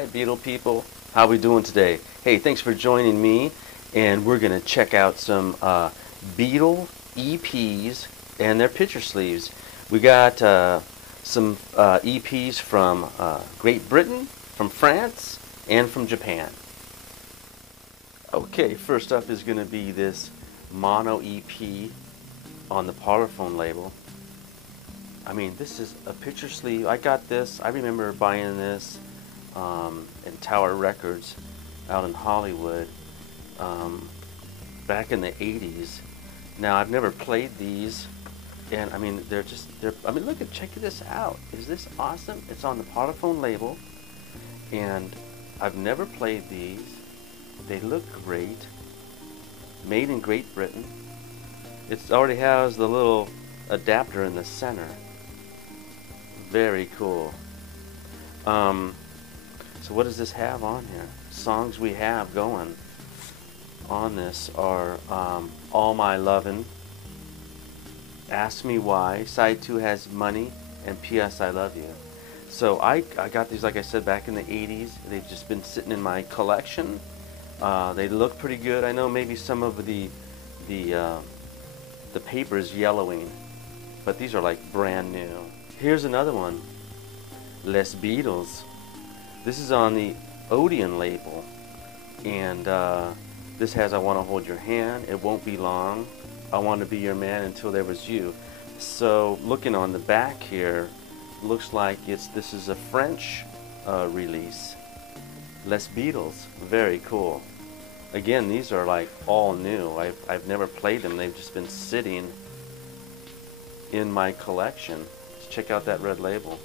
Hi, Beatle people. How we doing today? Hey, thanks for joining me, and we're gonna check out some Beatle EPs and their picture sleeves. We got some EPs from Great Britain, from France, and from Japan. Okay, first up is gonna be this mono EP on the Parlophone label. I mean, this is a picture sleeve. I got this. I remember buying this in Tower Records out in Hollywood back in the 80s. Now, I've never played these, and I mean, I mean, check this out. Is this awesome? It's on the Parlophone label, and I've never played these. They look great. Made in Great Britain. It already has the little adapter in the center. Very cool. So what does this have on here? Songs we have going on this are All My Lovin', Ask Me Why, Side 2 has Money, and P.S. I Love You. So I got these, like I said, back in the 80s. They've just been sitting in my collection. They look pretty good. I know maybe some of the paper is yellowing, but these are like brand new. Here's another one, Les Beatles. This is on the Odeon label, and this has I Want to Hold Your Hand, It Won't Be Long, I Want to Be Your Man Until There Was You. So looking on the back here, looks like this is a French release. Les Beatles, very cool. Again, these are like all new. I've never played them. They've just been sitting in my collection. Let's check out that red label.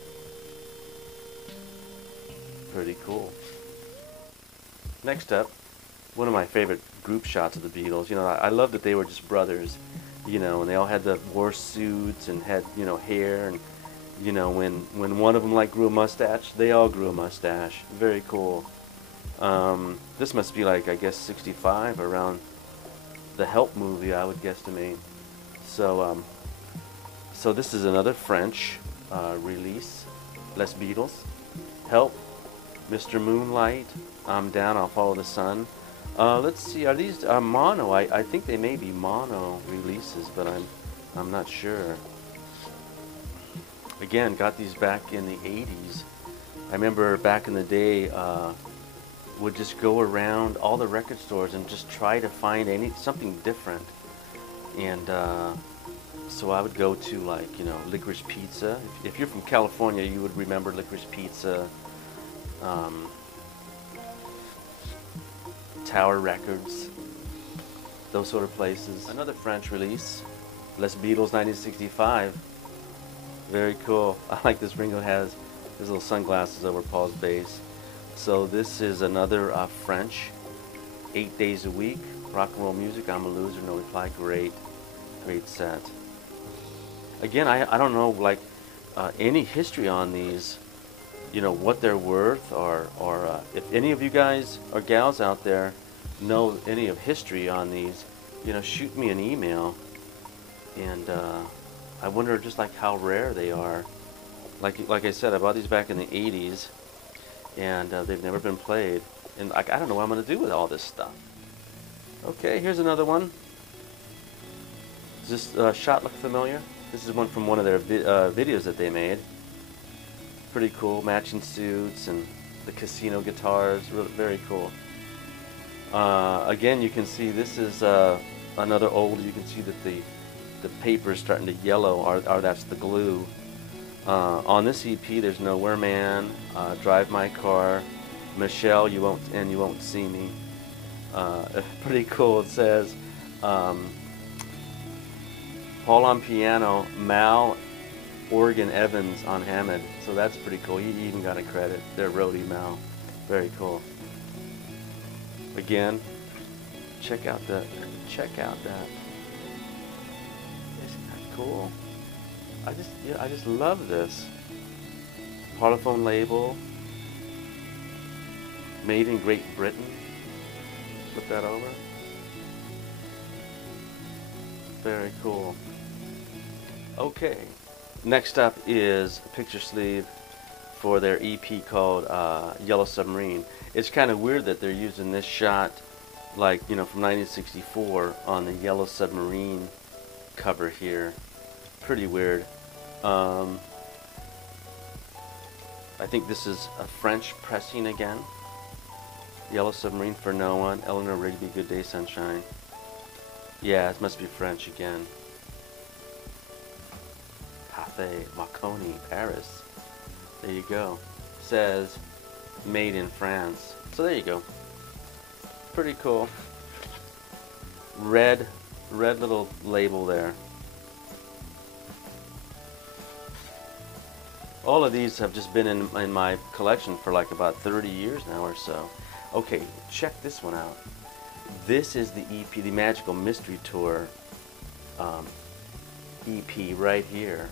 Pretty cool. Next up, one of my favorite group shots of the Beatles. You know, I love that they were just brothers, you know, and they all had the wore suits and had, you know, hair, and you know, when one of them like grew a mustache, they all grew a mustache. Very cool. This must be like, I guess, 65, around the Help movie, I would guesstimate. So so this is another French release. Les Beatles, Help, Mr. Moonlight, I'm Down, I'll Follow the Sun. Let's see, are these mono? I think they may be mono releases, but I'm not sure. Again, got these back in the 80s. I remember back in the day, would just go around all the record stores and just try to find something different. And so I would go to, like, you know, Licorice Pizza. If you're from California, you would remember Licorice Pizza, Tower Records, those sort of places. Another French release, Les Beatles 1965. Very cool. I like this. Ringo has his little sunglasses over Paul's bass. So this is another French, 8 days a week, rock and roll music, I'm a Loser, No Reply. Great set. Again, I don't know, like, any history on these, you know, what they're worth, or if any of you guys or gals out there know any of history on these, you know, shoot me an email. And I wonder just like how rare they are. Like I said, I bought these back in the 80s, and they've never been played. And I don't know what I'm going to do with all this stuff. Okay, here's another one. Does this shot look familiar? This is one from one of their videos that they made. Pretty cool, matching suits and the casino guitars, really, very cool. Again, you can see this is another old. You can see that the paper is starting to yellow, or that's the glue. On this EP, there's Nowhere Man, Drive My Car, Michelle, You Won't See Me. Pretty cool. It says Paul on piano, Mal, Organ, Evans on Hammond. So that's pretty cool. He even got a credit. Their roadie Mal. Very cool. Again, check out that. Isn't that cool? I just love this. Parlophone label, made in Great Britain. Flip that over. Very cool. Okay, next up is a picture sleeve for their EP called Yellow Submarine. It's kind of weird that they're using this shot, like, you know, from 1964 on the Yellow Submarine cover here. Pretty weird. I think this is a French pressing again. Yellow Submarine for No One, Eleanor Rigby, Good Day Sunshine. Yeah, it must be French again. Pathé, Marconi, Paris. There you go. Says made in France. So there you go. Pretty cool. Red little label there. All of these have just been in my collection for like about 30 years now or so. Okay, check this one out. This is the EP, the Magical Mystery Tour EP right here.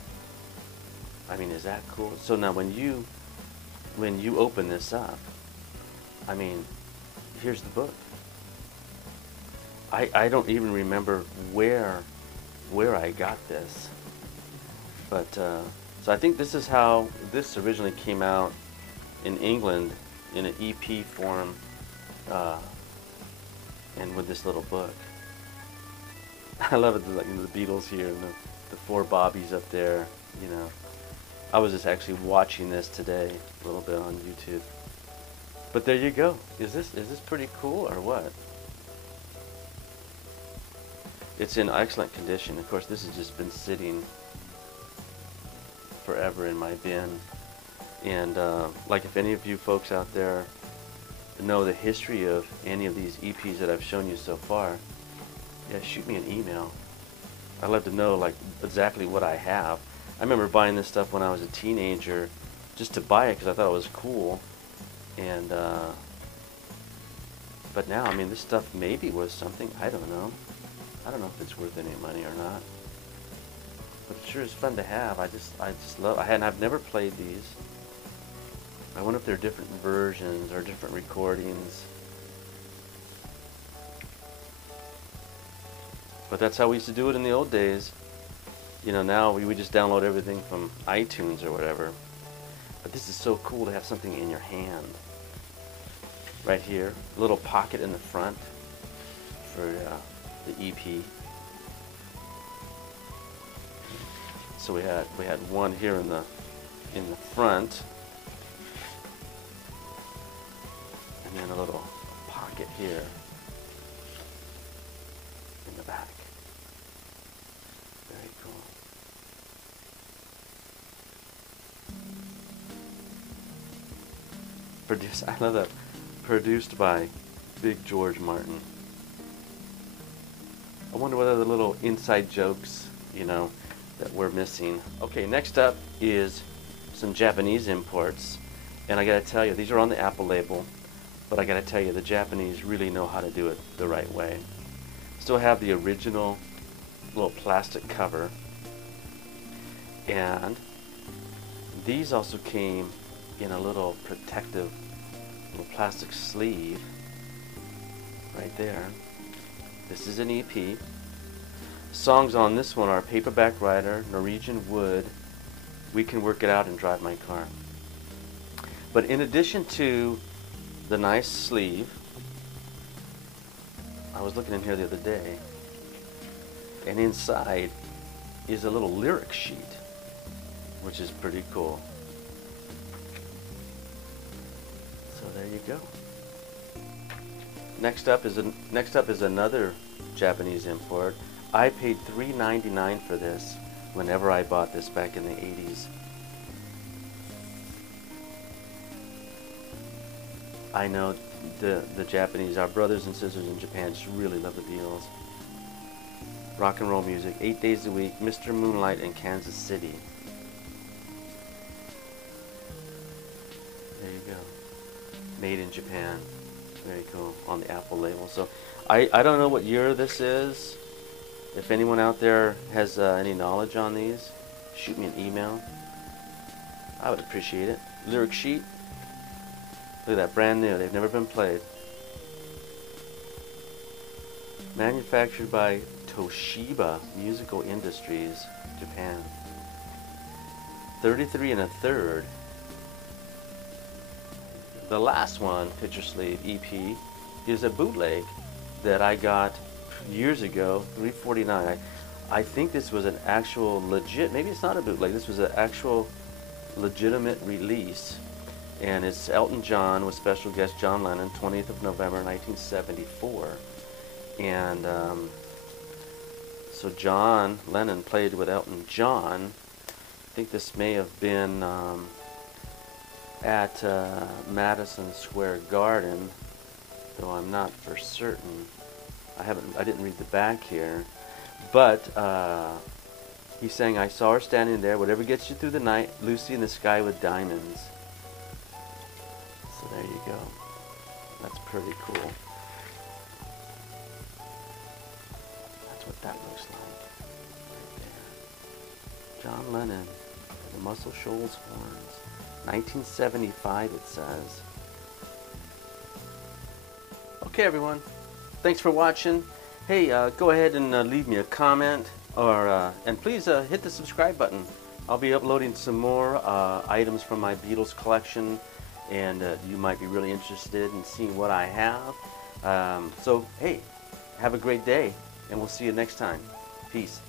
I mean, is that cool? So now when you open this up, I mean, here's the book. I don't even remember where I got this, but so I think this is how this originally came out in England in an EP form, and with this little book. I love it, like, you know, the Beatles here and the four bobbies up there. You know, I was just actually watching this today a little bit on YouTube. But there you go. Is this pretty cool or what? It's in excellent condition. Of course, this has just been sitting forever in my bin. And like, if any of you folks out there know the history of any of these EPs that I've shown you so far, yeah, shoot me an email. I'd love to know, like, exactly what I have. I remember buying this stuff when I was a teenager, just to buy it because I thought it was cool. And but now, I mean, this stuff maybe was something. I don't know. I don't know if it's worth any money or not. But it sure is fun to have. I just love. I've never played these. I wonder if they're different versions or different recordings. But that's how we used to do it in the old days. You know, now we would just download everything from iTunes or whatever. But this is so cool to have something in your hand. Right here, a little pocket in the front for the EP. So we had one here in the front, and then a little pocket here in the back. Very cool. I love that. Produced by Big George Martin. I wonder what other little inside jokes, you know, that we're missing. Okay, next up is some Japanese imports. And I gotta tell you, these are on the Apple label, but I gotta tell you, the Japanese really know how to do it the right way. Still have the original little plastic cover. And these also came in a little protective little plastic sleeve right there. This is an EP. Songs on this one are Paperback Writer, Norwegian Wood, We Can Work It Out, and Drive My Car. But in addition to the nice sleeve, I was looking in here the other day, and inside is a little lyric sheet, which is pretty cool. So there you go. Next up is another Japanese import. I paid $3.99 for this whenever I bought this back in the 80s. I know the Japanese, our brothers and sisters in Japan, just really love the Beatles. Rock and roll music, 8 days a week, Mr. Moonlight in Kansas City. There you go. Made in Japan. Very cool. On the Apple label. So I don't know what year this is. If anyone out there has any knowledge on these, shoot me an email. I would appreciate it. Lyric sheet. Look at that, brand new. They've never been played. Manufactured by Toshiba Musical Industries, Japan. 33 1/3. the last one, Picture Sleeve EP, is a bootleg that I got years ago, $3.49. I think this was an actual legit, maybe it's not a bootleg, this was an actual legitimate release, and it's Elton John with special guest John Lennon, 20th of November 1974. And so John Lennon played with Elton John. I think this may have been at Madison Square Garden, though I'm not for certain. I didn't read the back here, but he's saying, "I saw her standing there, whatever gets you through the night, Lucy in the sky with diamonds." So there you go. That's pretty cool. That's what that looks like right there. John Lennon, the Muscle Shoals horns, 1975 it says. Okay everyone, thanks for watching. Hey, go ahead and leave me a comment, or and please hit the subscribe button. I'll be uploading some more items from my Beatles collection, and you might be really interested in seeing what I have. So hey, have a great day, and we'll see you next time. Peace.